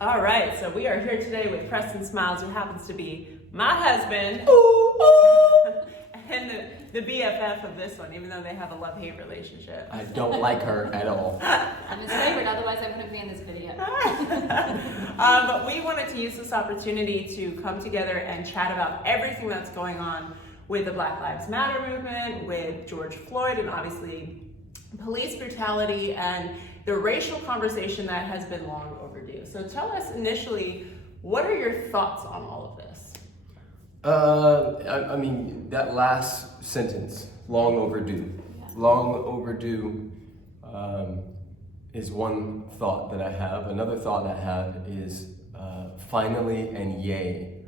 All right, so we are here today with Preston Smiles, who happens to be my husband, and the BFF of this one, even though they have a love-hate relationship. I don't like her at all. I'm his favorite, otherwise I wouldn't be in this video. But we wanted to use this opportunity to come together and chat about everything that's going on with the Black Lives Matter movement, with George Floyd, and obviously police brutality, and the racial conversation that has been long overdue. So tell us initially, what are your thoughts on all of this? I mean, that last sentence, long overdue. Yeah. Long overdue is one thought that I have. Another thought I have is finally and yay.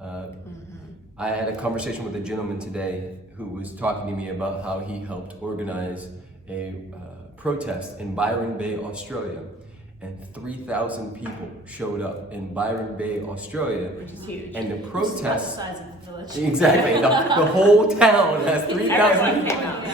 I had a conversation with a gentleman today who was talking to me about how he helped organize a protest in Byron Bay, Australia. And 3,000 people showed up in Byron Bay, Australia. Which is huge. And the It's protest... the size of the village. Exactly, the whole town has 3,000 Everyone people. came out.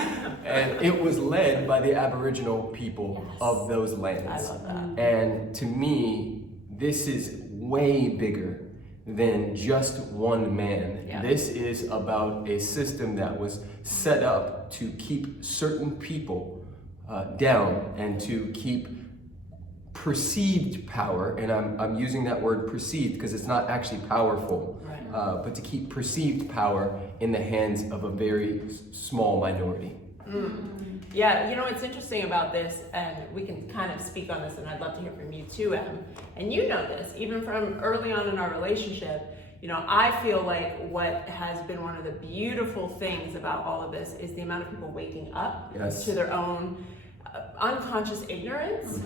And it was led by the Aboriginal people Yes. of those lands. I love that. And to me, this is way bigger than just one man. Yeah. This is about a system that was set up to keep certain people down and to keep perceived power, and I'm using that word perceived because it's not actually powerful, Right. but to keep perceived power in the hands of a very small minority. Yeah, you know what's interesting about this, and we can kind of speak on this, and I'd love to hear from you too, Em. And you know this, even from early on in our relationship, you know, I feel like what has been one of the beautiful things about all of this is the amount of people waking up Yes. to their own unconscious ignorance.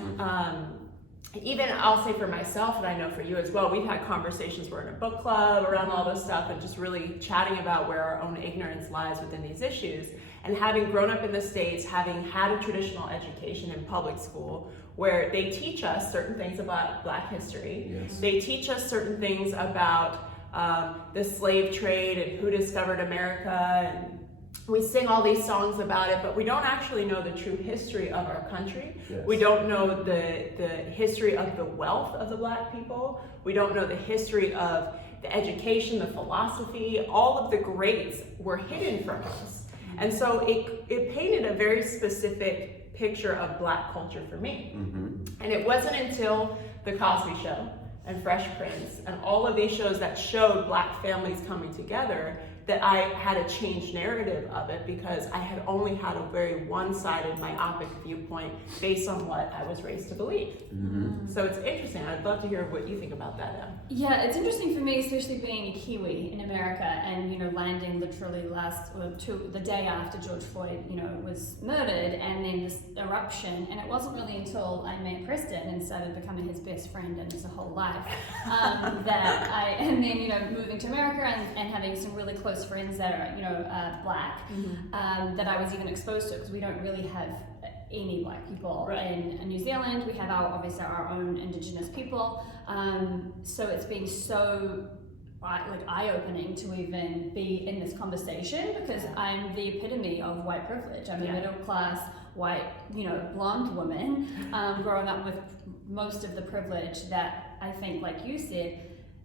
Even I'll say for myself, and I know for you as well, we've had conversations, we're in a book club around all this stuff and just really chatting about where our own ignorance lies within these issues. And having grown up in the States, having had a traditional education in public school, where they teach us certain things about Black history, Yes. they teach us certain things about the slave trade and who discovered America, and we sing all these songs about it, but we don't actually know the true history of our country. Yes. We don't know the history of the wealth of the Black people. We don't know the history of the education, the philosophy. All of the greats were hidden from us. And so it painted a very specific picture of Black culture for me. And it wasn't until The Cosby Show and Fresh Prince and all of these shows that showed Black families coming together that I had a changed narrative of it, because I had only had a very one-sided, myopic viewpoint based on what I was raised to believe. So it's interesting. I'd love to hear what you think about that, Em. Yeah, it's interesting for me, especially being a Kiwi in America and, you know, landing literally the day after George Floyd, you know, was murdered, and then this eruption. And it wasn't really until I met Preston and started becoming his best friend and his whole life and then, you know, moving to America and having some really close friends that are, you know, Black, that I was even exposed to, because we don't really have any Black people in New Zealand. We have obviously our own Indigenous people. So it's been so eye-opening to even be in this conversation, because I'm the epitome of white privilege. I'm a middle-class white, you know, blonde woman, growing up with most of the privilege that I think, like you said,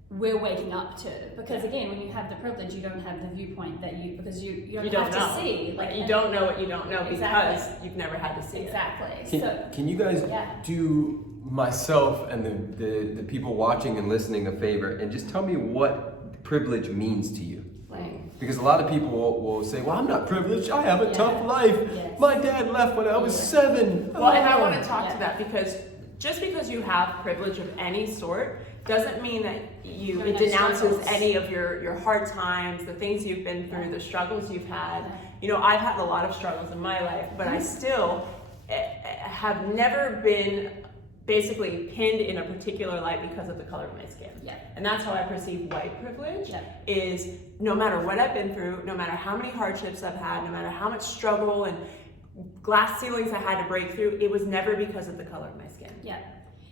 we're waking up to. Because again, when you have the privilege, you don't have the viewpoint that you don't have to see. Like you don't know what you don't know Exactly. because you've never had to see Exactly. Can you guys do myself and the people watching and listening a favor and just tell me what privilege means to you? Because a lot of people will say, well, I'm not privileged, I have a tough life. Yes. My dad left when I was 7. Well, and I want to talk to that, because just because you have privilege of any sort doesn't mean that it denounces any of your hard times, the things you've been through, the struggles you've had. You know, I've had a lot of struggles in my life, but I still have never been basically pinned in a particular light because of the color of my skin. And that's how I perceive white privilege, is no matter what I've been through, no matter how many hardships I've had, no matter how much struggle and glass ceilings I had to break through, it was never because of the color of my skin.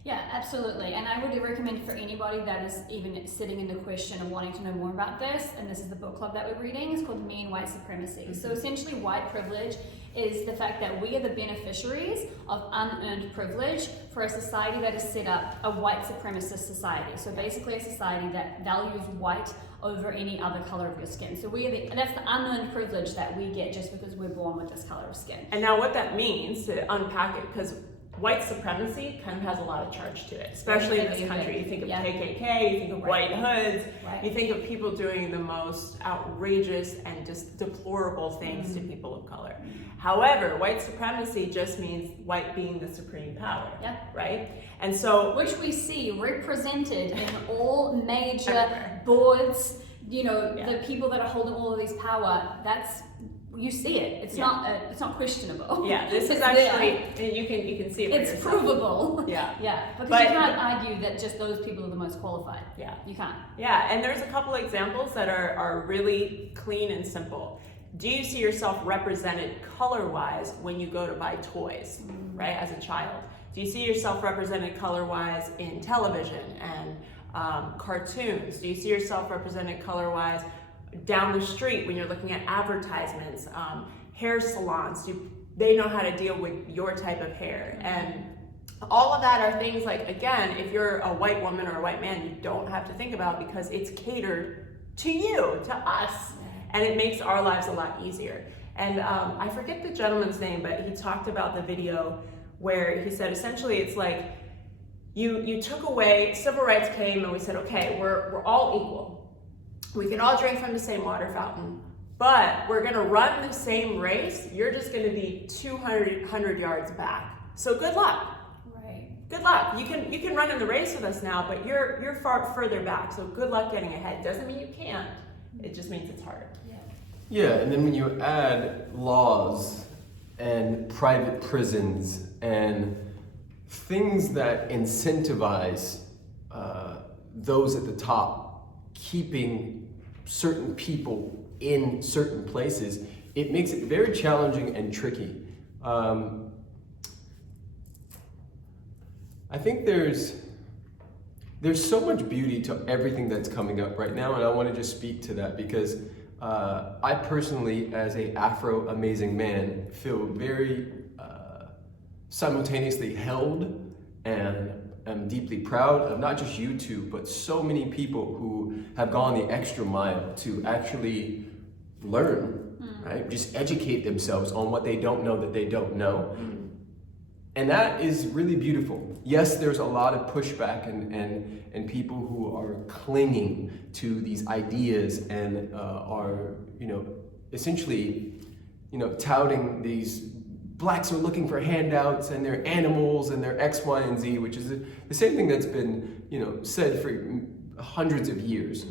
Yeah, absolutely. And I would recommend for anybody that is even sitting in the question of wanting to know more about this, and this is the book club that we're reading, it's called Me and White Supremacy. So essentially white privilege is the fact that we are the beneficiaries of unearned privilege for a society that is set up, a white supremacist society. So basically a society that values white over any other color of your skin. So that's the unearned privilege that we get just because we're born with this color of skin. And now what that means, to unpack it, because white supremacy kind of has a lot of charge to it, especially in this country. You think of KKK, you think of white hoods, you think of people doing the most outrageous and just deplorable things to people of color. However, white supremacy just means white being the supreme power, right? And so, which we see represented in all major boards, the people that are holding all of these power, you see it. It's not questionable. Yeah, this is actually you can see it. It's provable. Yeah, because you can't argue that just those people are the most qualified. Yeah, you can't. Yeah, and there's a couple examples that are really clean and simple. Do you see yourself represented color-wise when you go to buy toys, right? As a child, do you see yourself represented color-wise in television and cartoons? Do you see yourself represented color-wise down the street when you're looking at advertisements, hair salons? They know how to deal with your type of hair, and all of that are things like, again, if you're a white woman or a white man, you don't have to think about, because it's catered to you, to us, and it makes our lives a lot easier. And I forget the gentleman's name, but he talked about the video where he said essentially it's like you took away, civil rights came and we said, okay, we're all equal. We can all drink from the same water fountain, but we're gonna run the same race. You're just gonna be 200 yards back. So good luck. Right. Good luck. You can run in the race with us now, but you're far further back. So good luck getting ahead. Doesn't mean you can't. It just means it's harder. Yeah, and then when you add laws and private prisons and things that incentivize those at the top keeping certain people in certain places, it makes it very challenging and tricky. I think there's so much beauty to everything that's coming up right now, and I want to just speak to that because I personally, as a Afro-amazing man, feel very simultaneously held and am deeply proud of not just you two, but so many people who have gone the extra mile to actually learn, right? Just educate themselves on what they don't know that they don't know. And that is really beautiful. Yes, there's a lot of pushback and people who are clinging to these ideas and are, essentially, touting these blacks are looking for handouts and they're animals and they're X, Y, and Z, which is the same thing that's been, said for hundreds of years.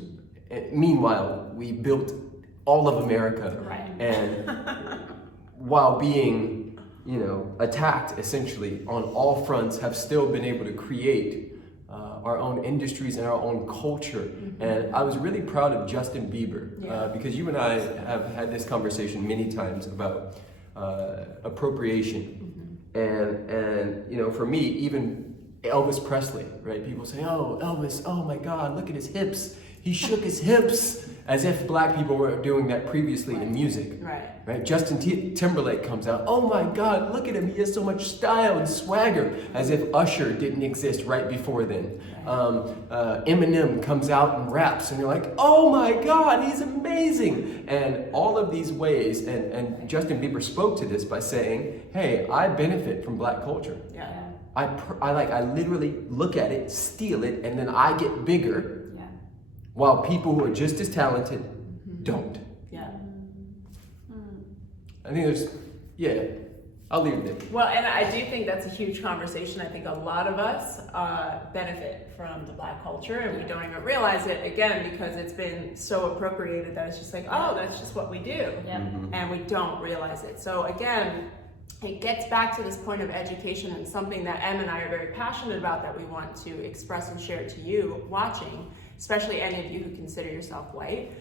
And meanwhile, we built all of America, and while being, attacked essentially on all fronts, have still been able to create our own industries and our own culture. And I was really proud of Justin Bieber because you and I have had this conversation many times about appropriation. And for me, even Elvis Presley, right? People say, oh, Elvis, oh my God, look at his hips. He shook his hips, as if black people were doing that previously in music. Right? Justin Timberlake comes out, oh my God, look at him, he has so much style and swagger, as if Usher didn't exist right before then. Eminem comes out and raps, and you're like, oh my God, he's amazing. And all of these ways, and Justin Bieber spoke to this by saying, hey, I benefit from black culture. I literally look at it, steal it, and then I get bigger. While people who are just as talented don't. I think I'll leave it there. Well, and I do think that's a huge conversation. I think a lot of us benefit from the black culture, and we don't even realize it, again, because it's been so appropriated that it's just like, oh, that's just what we do. And we don't realize it. So again, it gets back to this point of education, and something that Em and I are very passionate about that we want to express and share to you watching, especially any of you who consider yourself white.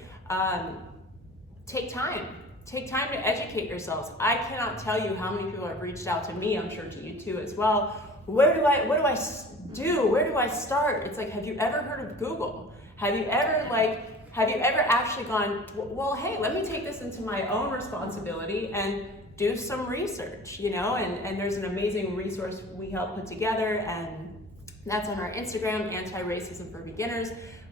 Take time to educate yourselves. I cannot tell you how many people have reached out to me, I'm sure to you too as well. What do I do? Where do I start? It's like, have you ever heard of Google? Have you ever actually gone, well, hey, let me take this into my own responsibility and do some research, and there's an amazing resource we help put together, and that's on our Instagram, Anti-Racism for Beginners.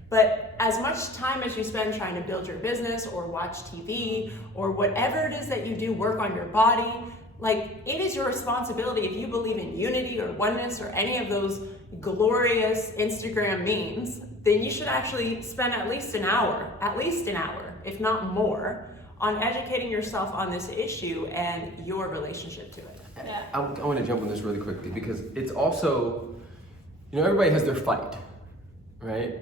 But as much time as you spend trying to build your business or watch TV or whatever it is that you do, work on your body, like, it is your responsibility. If you believe in unity or oneness or any of those glorious Instagram memes, then you should actually spend at least an hour, if not more, on educating yourself on this issue and your relationship to it. Yeah. I want to jump on this really quickly because it's also, everybody has their fight, right?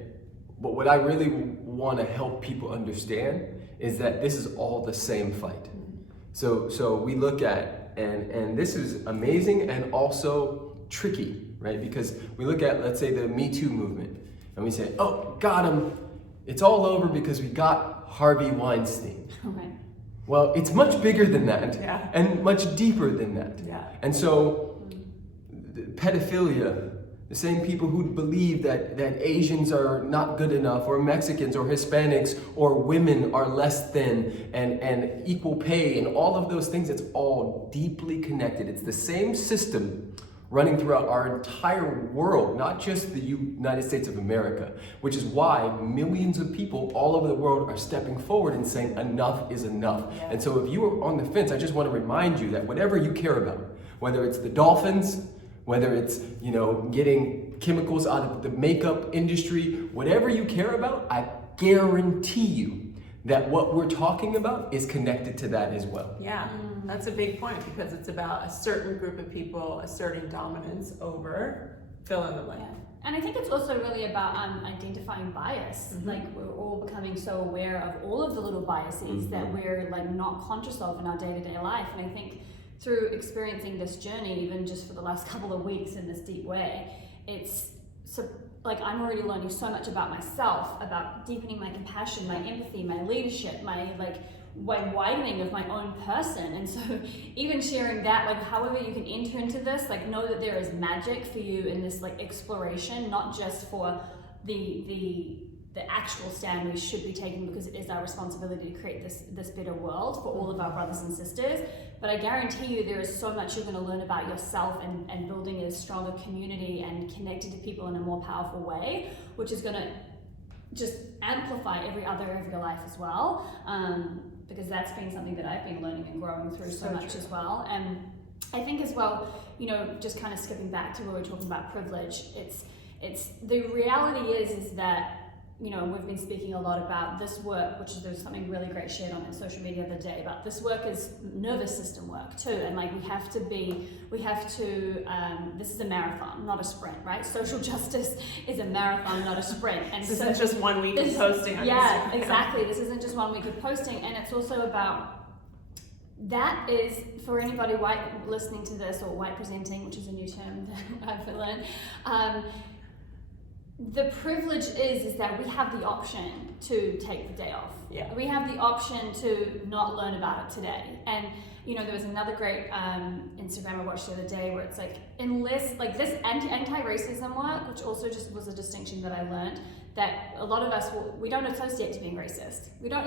But what I really want to help people understand is that this is all the same fight. So we look at, and this is amazing and also tricky, right? Because we look at, let's say, the Me Too movement, and we say, oh, got him. It's all over because we got Harvey Weinstein. Okay. Well, it's much bigger than that, Yeah. and much deeper than that. Yeah. And so, pedophilia, the same people who believe that Asians are not good enough, or Mexicans, or Hispanics, or women are less than, and equal pay, and all of those things, it's all deeply connected. It's the same system running throughout our entire world, not just the United States of America, which is why millions of people all over the world are stepping forward and saying enough is enough. Yeah. And so if you are on the fence, I just want to remind you that whatever you care about, whether it's the dolphins, whether it's, getting chemicals out of the makeup industry, whatever you care about, I guarantee you that what we're talking about is connected to that as well. Yeah, that's a big point because it's about a certain group of people asserting dominance over fill in the blank. Yeah. And I think it's also really about identifying bias. Mm-hmm. Like, we're all becoming so aware of all of the little biases that we're not conscious of in our day-to-day life. And I think through experiencing this journey, even just for the last couple of weeks in this deep way, it's I'm already learning so much about myself, about deepening my compassion, my empathy, my leadership, my widening of my own person. And so even sharing that, however you can enter into this, know that there is magic for you in this exploration, not just for the actual stand we should be taking, because it is our responsibility to create this better world for all of our brothers and sisters. But I guarantee you there is so much you're going to learn about yourself and building a stronger community and connecting to people in a more powerful way, which is going to just amplify every other area of your life as well. Because that's been something that I've been learning and growing through so much true. as well. And I think as well, just kind of skipping back to where we're talking about privilege, it's the reality is that we've been speaking a lot about this work, which is, there's something really great shared on social media the other day about this work is nervous system work too. And this is a marathon, not a sprint, right? Social justice is a marathon, not a sprint. And This isn't just 1 week of posting on yeah, Instagram. exactly. This isn't just 1 week of posting. And it's also about, that is, for anybody white listening to this, or white presenting, which is a new term that I've learned, the privilege is that we have the option to take the day off. Yeah. We have the option to not learn about it today. And there was another great Instagram I watched the other day where it's unless this anti-racism work, which also just was a distinction that I learned, that a lot of us we don't associate to being racist. We don't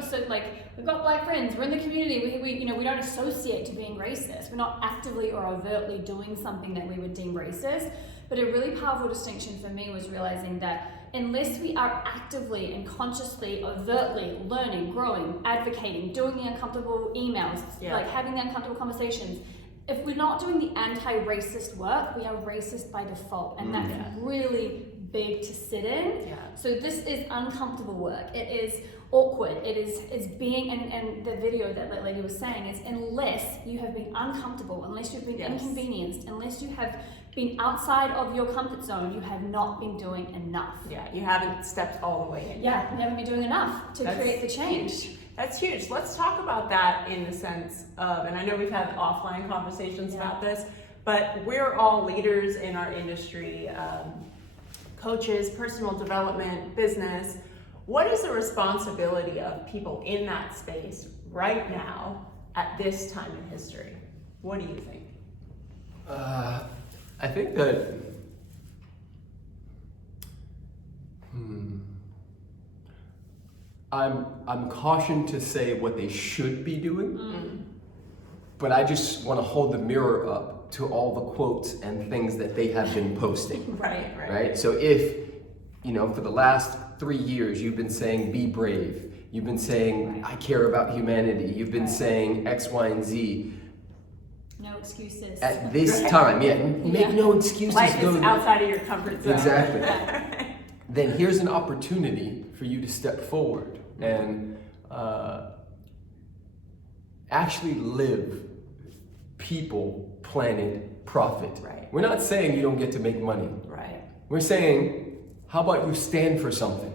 we've got black friends, we're in the community, we don't associate to being racist. We're not actively or overtly doing something that we would deem racist. But a really powerful distinction for me was realizing that unless we are actively and consciously, overtly learning, growing, advocating, doing the uncomfortable emails, having the uncomfortable conversations, if we're not doing the anti-racist work, we are racist by default. And that's really big to sit in. Yeah. So this is uncomfortable work. It is awkward. It is being, and the video that that lady was saying is, unless you have been uncomfortable, unless you've been inconvenienced, unless you have been outside of your comfort zone, you have not been doing enough. Yeah, you haven't stepped all the way in. Yeah, you haven't been doing enough to create the change. Huge. That's huge. Let's talk about that in the sense of, and I know we've had offline conversations about this, but we're all leaders in our industry, coaches, personal development, business. What is the responsibility of people in that space right now at this time in history? What do you think? I think that I'm cautioned to say what they should be doing, but I just want to hold the mirror up to all the quotes and things that they have been posting. Right? So if, for the last 3 years, you've been saying, be brave. You've been saying, I care about humanity. You've been saying X, Y, and Z. No excuses. At this time, make no excuses. Life is outside of your comfort zone. Exactly. Then here's an opportunity for you to step forward and actually live people, planet, profit. Right. We're not saying you don't get to make money. Right. We're saying, how about you stand for something?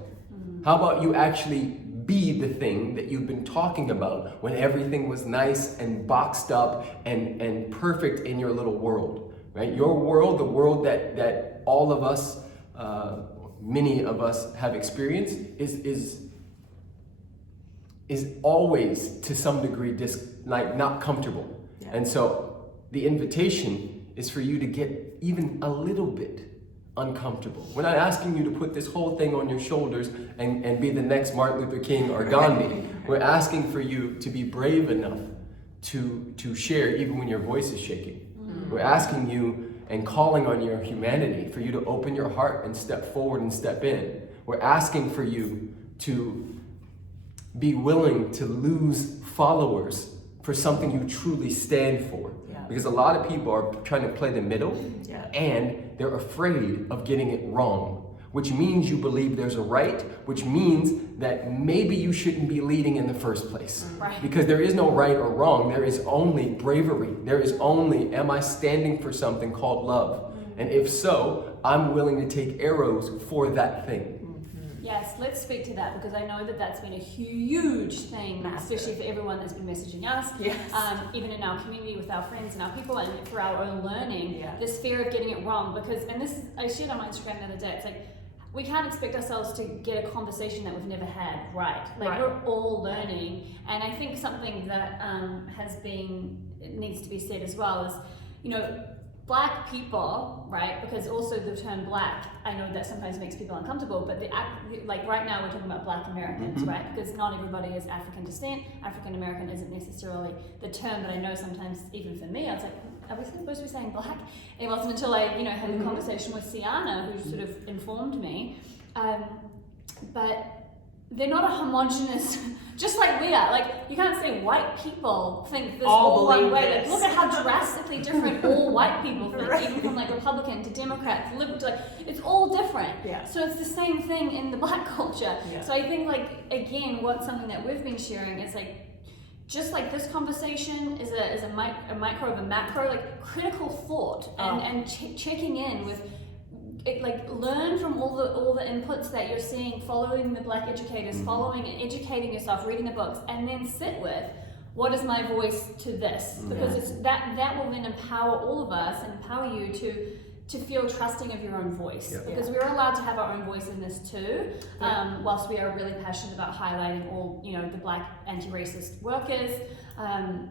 How about you actually be the thing that you've been talking about when everything was nice and boxed up and perfect in your little world, right? Your world, the world that all of us, many of us have experienced is always to some degree not comfortable. Yeah. And so the invitation is for you to get even a little bit uncomfortable. We're not asking you to put this whole thing on your shoulders and be the next Martin Luther King or Gandhi. We're asking for you to be brave enough to share even when your voice is shaking. We're asking you and calling on your humanity for you to open your heart and step forward and step in. We're asking for you to be willing to lose followers for something you truly stand for. Yeah. Because a lot of people are trying to play the middle, and they're afraid of getting it wrong, which means you believe there's a right, which means that maybe you shouldn't be leading in the first place. Right. Because there is no right or wrong, there is only bravery. There is only, am I standing for something called love? And if so, I'm willing to take arrows for that thing. Yes, let's speak to that, because I know that that's been a huge thing, Massive. especially for everyone that's been messaging us, even in our community with our friends and our people, and for our own learning, this fear of getting it wrong. Because, and this, I shared on my Instagram the other day, it's like, we can't expect ourselves to get a conversation that we've never had right. Like, we're all learning. And I think something that needs to be said as well is, Black people, right? Because also the term Black, I know that sometimes makes people uncomfortable, but like right now we're talking about Black Americans, right? Because not everybody is African descent. African American isn't necessarily the term, but I know sometimes even for me, I was like, are we supposed to be saying Black? It wasn't until I, had a conversation with Sienna, who sort of informed me. But they're not a homogenous, just like we are. Like, you can't say white people think this all one way. Like, look at how drastically different all white people think, even from like Republican to Democrat to liberal to like, it's all different. Yeah. So it's the same thing in the Black culture. Yeah. So I think, like, again, something that we've been sharing is like, just like this conversation is a micro of a macro, like critical thought and checking in with. Learn from all the inputs that you're seeing, following the Black educators, following and educating yourself, reading the books, and then sit with, what is my voice to this? Because it's that will then empower all of us and empower you to feel trusting of your own voice. Because we're allowed to have our own voice in this too, whilst we are really passionate about highlighting all the Black anti-racist workers.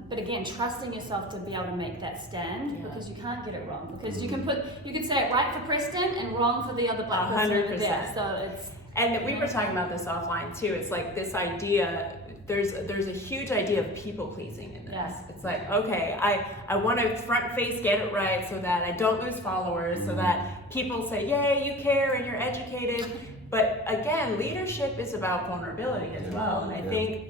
But again, trusting yourself to be able to make that stand, because you can't get it wrong. Because you could say it right for Preston and wrong for the other Black person over there. So it's. And we were talking about this offline too. It's like this idea. There's a huge idea of people pleasing in this. Yes. It's like, okay, I want to front face get it right so that I don't lose followers, so that people say, yay, you care and you're educated. But again, leadership is about vulnerability as well. And I think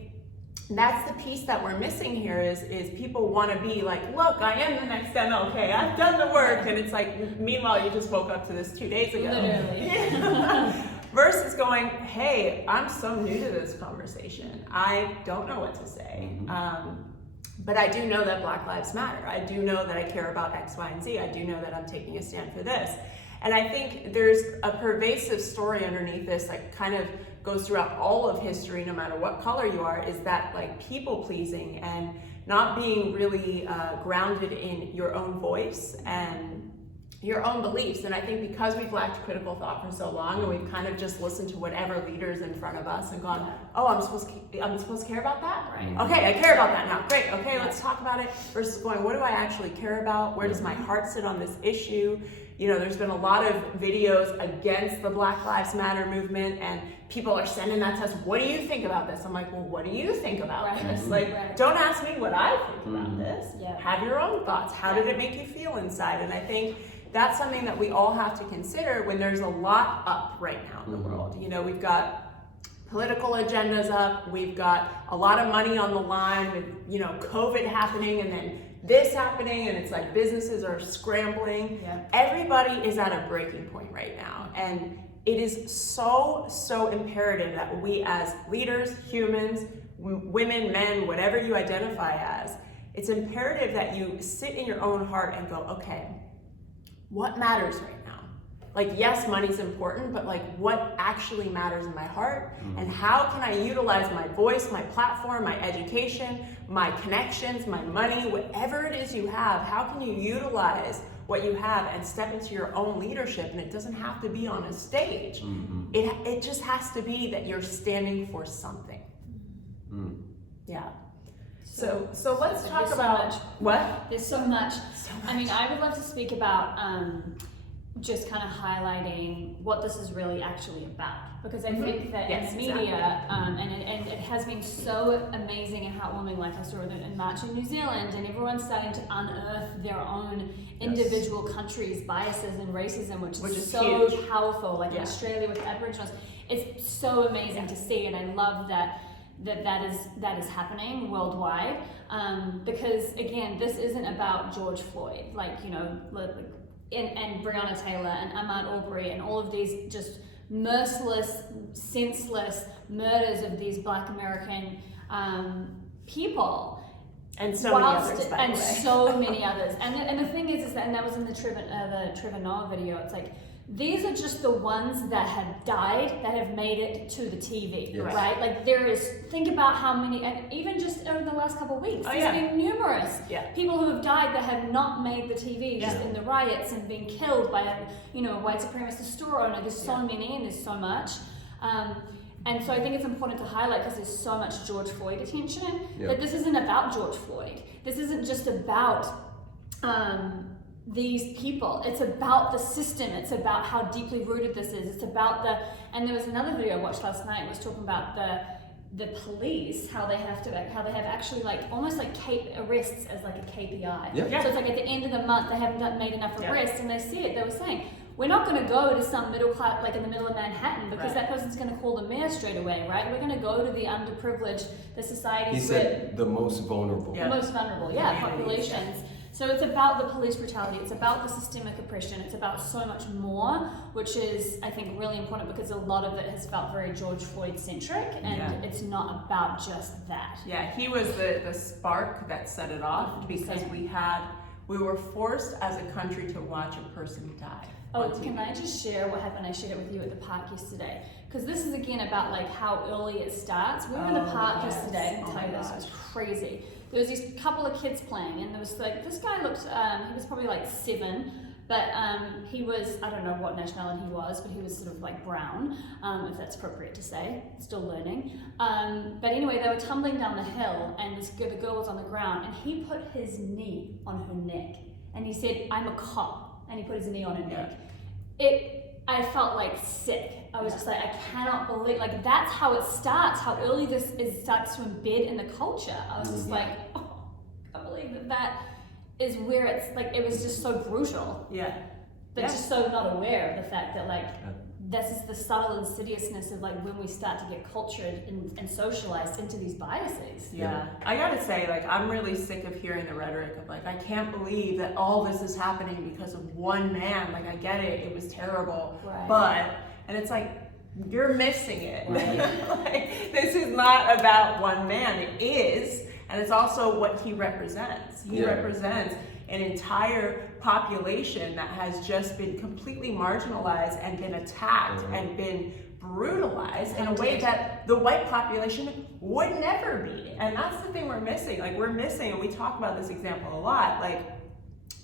that's the piece that we're missing here is people want to be like, look, I am the next MLK. I've done the work. And it's like, meanwhile, you just woke up to this 2 days ago. Literally. Versus going, hey, I'm so new to this conversation. I don't know what to say. But I do know that Black Lives Matter. I do know that I care about X, Y, and Z. I do know that I'm taking a stand for this. And I think there's a pervasive story underneath this that kind of goes throughout all of history, no matter what color you are, is that like people pleasing and not being really grounded in your own voice and your own beliefs. And I think because we've lacked critical thought for so long and we've kind of just listened to whatever leaders in front of us and gone, oh, I'm supposed to care about that? Right. Okay, I care about that now. Great, okay, let's talk about it. Versus going, what do I actually care about? Where does my heart sit on this issue? there's been a lot of videos against the Black Lives Matter movement, and people are sending that to us. What do you think about this? I'm like, well, what do you think about this? Like, don't ask me what I think about this. Yeah. Have your own thoughts. How did it make you feel inside? And I think that's something that we all have to consider when there's a lot up right now in the world. We've got political agendas up, we've got a lot of money on the line with, COVID happening, and then this happening, and it's like businesses are scrambling. Yeah. Everybody is at a breaking point right now. And it is so imperative that we as leaders, humans, women, men, whatever you identify as, it's imperative that you sit in your own heart and go, okay, what matters right now? Like, yes, money's important, but like, what actually matters in my heart? And how can I utilize my voice, my platform, my education, my connections, my money, whatever it is you have, how can you utilize what you have and step into your own leadership? And it doesn't have to be on a stage. It just has to be that you're standing for something. Yeah. So let's talk about what? There's so much. I mean, I would love to speak about just kind of highlighting what this is really actually about, because I think that in the media, and it has been so amazing and heartwarming, like I saw in March in New Zealand, and everyone's starting to unearth their own individual countries' biases and racism, which is so huge. Powerful, like in Australia with Aboriginals. It's so amazing to see, and I love that is happening worldwide, because again, this isn't about George Floyd, and Breonna Taylor and Ahmaud Arbery and all of these just merciless, senseless murders of these Black American people. And so many others, by the way. So many others. And the thing is that, and that was in the Trevor Noah video, it's like, these are just the ones that have died, that have made it to the TV, right? Like, think about how many, and even just over the last couple of weeks, there's been numerous people who have died that have not made the TV, just in the riots and been killed by a white supremacist store owner. There's so many, and there's so much. And so I think it's important to highlight, because there's so much George Floyd attention, that this isn't about George Floyd. This isn't just about these people. It's about the system. It's about how deeply rooted this is. It's about and there was another video I watched last night, was talking about the police, how they have actually almost like arrests as like a KPI. So it's like at the end of the month they haven't made enough arrests, and they were saying, we're not going to go to some middle class, like in the middle of Manhattan, because that person's going to call the mayor straight away, right? We're going to go to the underprivileged, the societies. He said the most vulnerable. The most vulnerable, populations. So it's about the police brutality, it's about the systemic oppression, it's about so much more, which is, I think, really important, because a lot of it has felt very George Floyd centric, and it's not about just that. Yeah, he was the spark that set it off, because we were forced as a country to watch a person die. Oh, can I just share what happened? I shared it with you at the park yesterday, because this is again about like how early it starts. We were in the park yesterday, and tell you this was crazy. There was this couple of kids playing, and there was like, this guy looked, he was probably like 7, but he was, I don't know what nationality he was, but he was sort of like brown, if that's appropriate to say, still learning. But anyway, they were tumbling down the hill, and the girl was on the ground, and he put his knee on her neck, and he said, "I'm a cop," and he put his knee on her neck. I felt like sick. I was just like, I cannot believe, like that's how it starts, how early this starts to embed in the culture. I was just like, oh, I can't believe that is where it's like, it was just so brutal. But just so not aware of the fact that like, this is the subtle insidiousness of like when we start to get cultured and socialized into these biases. I gotta say, like, I'm really sick of hearing the rhetoric of like, I can't believe that all this is happening because of one man. Like, I get it was terrible, but, and it's like, you're missing it. Like, this is not about one man. It is, and it's also what he represents. He represents an entire population that has just been completely marginalized and been attacked and been brutalized in a way that the white population would never be. And that's the thing we're missing. Like, we're missing, and we talk about this example a lot, like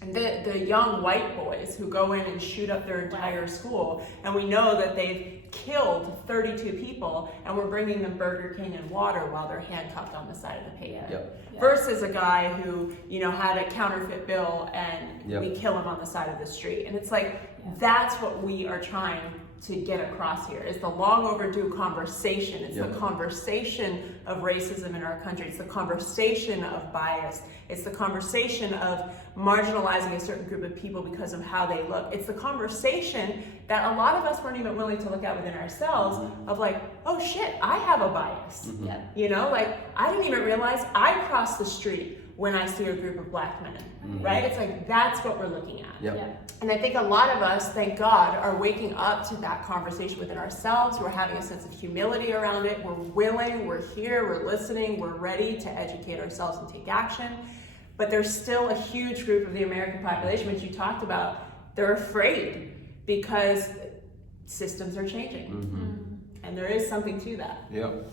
the young white boys who go in and shoot up their entire school, and we know that they've killed 32 people, and we're bringing them Burger King and water while they're handcuffed on the side of the pavement. Yep. Versus a guy who, had a counterfeit bill and Yep. we kill him on the side of the street. And it's like, that's what we are trying to get across here, is the long overdue conversation. It's Yep. the conversation of racism in our country. It's the conversation of bias. It's the conversation of marginalizing a certain group of people because of how they look. It's the conversation that a lot of us weren't even willing to look at within ourselves of like, oh shit, I have a bias. Like I didn't even realize I cross the street when I see a group of black men, right? It's like, that's what we're looking at. Yep. And I think a lot of us, thank God, are waking up to that conversation within ourselves. We're having a sense of humility around it. We're willing, we're here, we're listening, we're ready to educate ourselves and take action. But there's still a huge group of the American population, which you talked about, they're afraid because systems are changing. And there is something to that. Yep.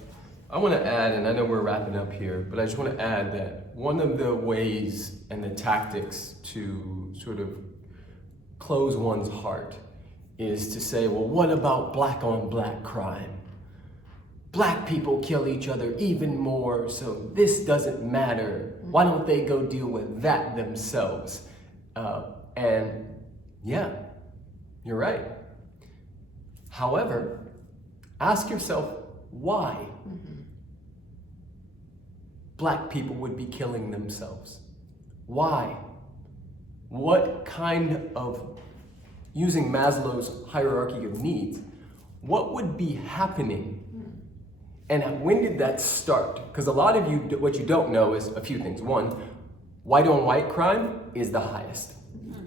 I want to add, and I know we're wrapping up here, but I just want to add that one of the ways and the tactics to sort of close one's heart is to say, well, what about black on black crime? Black people kill each other even more, so this doesn't matter. Why don't they go deal with that themselves? And yeah, you're right. However, ask yourself why black people would be killing themselves. Why? What kind of, using Maslow's hierarchy of needs, what would be happening? And when did that start? Because a lot of you, what you don't know is a few things. One, white on white crime is the highest.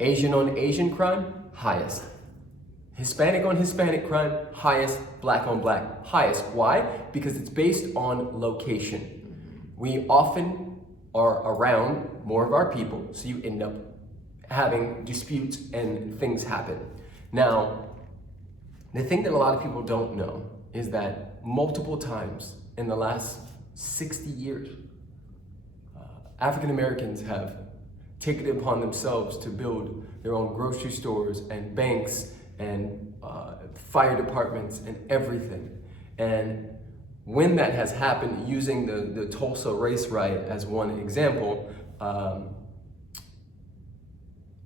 Asian on Asian crime, highest. Hispanic on Hispanic crime, highest. Black on black, highest. Why? Because it's based on location. We often are around more of our people, so you end up having disputes and things happen. Now, the thing that a lot of people don't know is that multiple times in the last 60 years, African Americans have taken it upon themselves to build their own grocery stores and banks and fire departments and everything. And when that has happened, using the Tulsa race riot as one example,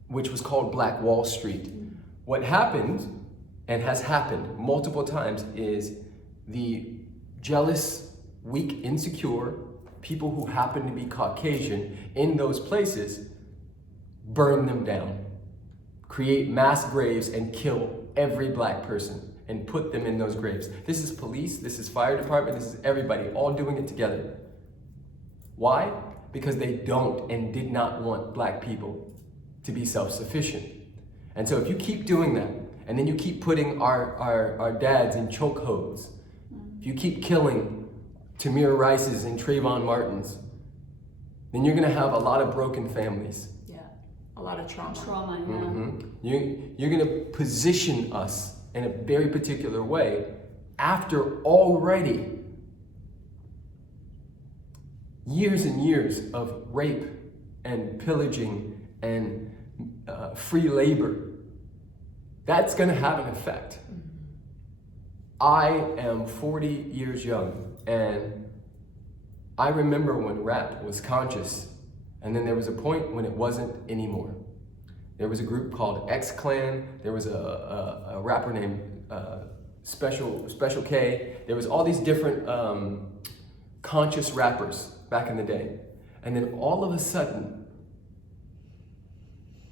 which was called Black Wall Street, what happened and has happened multiple times is the jealous, weak, insecure people who happen to be Caucasian in those places burn them down, create mass graves and kill every black person and put them in those graves. This is police, this is fire department, this is everybody all doing it together. Why? Because they don't and did not want black people to be self-sufficient. And so if you keep doing that, and then you keep putting our dads in chokeholds, if you keep killing Tamir Rice's and Trayvon Martin's, then you're gonna have a lot of broken families. Yeah, a lot of trauma. You're gonna position us in a very particular way after already years and years of rape and pillaging and free labor. That's gonna have an effect. I am 40 years young, and I remember when rap was conscious, and then there was a point when it wasn't anymore. There was a group called X-Clan, there was a rapper named Special K, there was all these different conscious rappers back in the day. And then all of a sudden,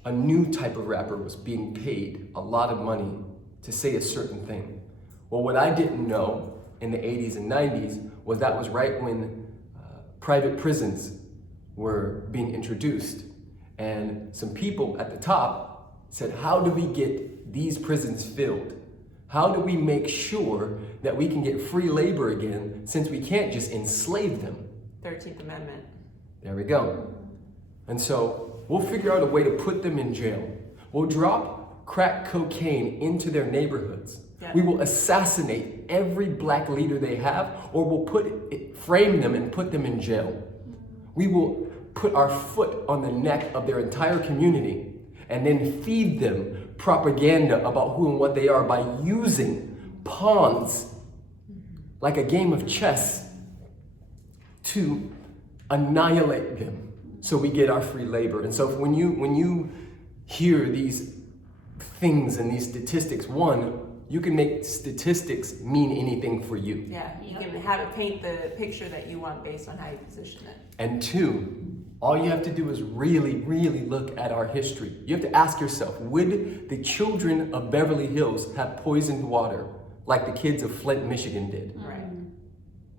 a new type of rapper was being paid a lot of money to say a certain thing. Well, what I didn't know in the 80s and 90s was that was right when private prisons were being introduced. And some people at the top said, how do we get these prisons filled? How do we make sure that we can get free labor again, since we can't just enslave them? 13th Amendment. There we go. And so we'll figure out a way to put them in jail. We'll drop crack cocaine into their neighborhoods. Yeah. We will assassinate every black leader they have, or we'll frame them and put them in jail. We will put our foot on the neck of their entire community and then feed them propaganda about who and what they are by using pawns like a game of chess to annihilate them so we get our free labor. And so when you hear these things and these statistics, one, you can make statistics mean anything for you. Yeah, you can have it paint the picture that you want based on how you position it. And two, all you have to do is really, really look at our history. You have to ask yourself, would the children of Beverly Hills have poisoned water like the kids of Flint, Michigan did? Right.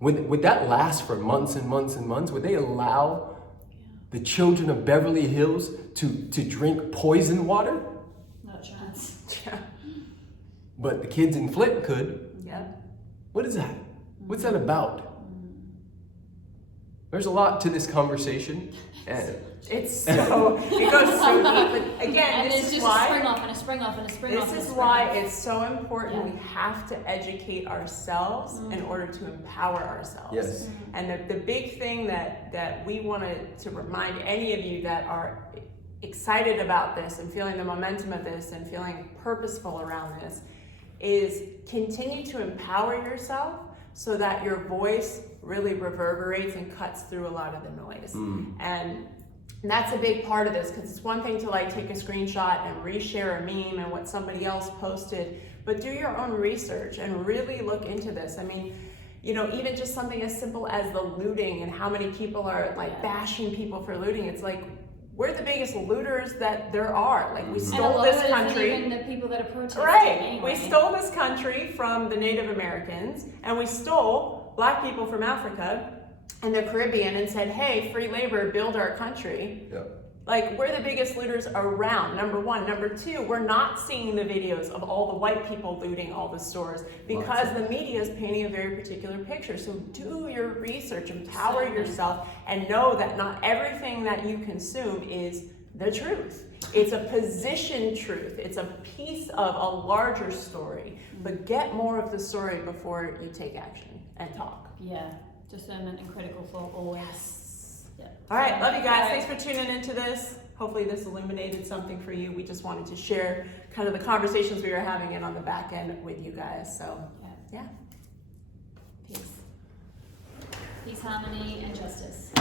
Would that last for months and months and months? Would they allow the children of Beverly Hills to drink poison water? No chance. Yeah. But the kids in Flint could. Yep. What is that? What's that about? There's a lot to this conversation. And It goes so deep. But again, And this it's is just why. a spring off and a spring off and a spring off. This and a is spring why off. it's so important. Yeah. We have to educate ourselves in order to empower ourselves. yes, And the big thing that we wanted to remind any of you that are excited about this and feeling the momentum of this and feeling purposeful around this is continue to empower yourself so that your voice really reverberates and cuts through a lot of the noise. And that's a big part of this, because it's one thing to like take a screenshot and reshare a meme and what somebody else posted, but do your own research and really look into this. I mean, you know, even just something as simple as the looting and how many people are like bashing people for looting. It's like, we're the biggest looters that there are. Like, we And a stole lot this of it isn't country. even the people that are protesting. Right. Anyway. We stole this country from the Native Americans, and we stole black people from Africa and the Caribbean and said, hey, free labor, build our country. yeah. Like, we're the biggest looters around, number one. Number two, we're not seeing the videos of all the white people looting all the stores because the media is painting a very particular picture. So do your research, empower yourself, and know that not everything that you consume is the truth. It's a position truth. It's a piece of a larger story. But get more of the story before you take action and talk. Yeah, discernment and critical thought always. Yeah. All right, love you guys. Thanks for tuning into this. Hopefully this illuminated something for you. We just wanted to share kind of the conversations we were having and on the back end with you guys. So, yeah. Peace. Peace, harmony, and justice.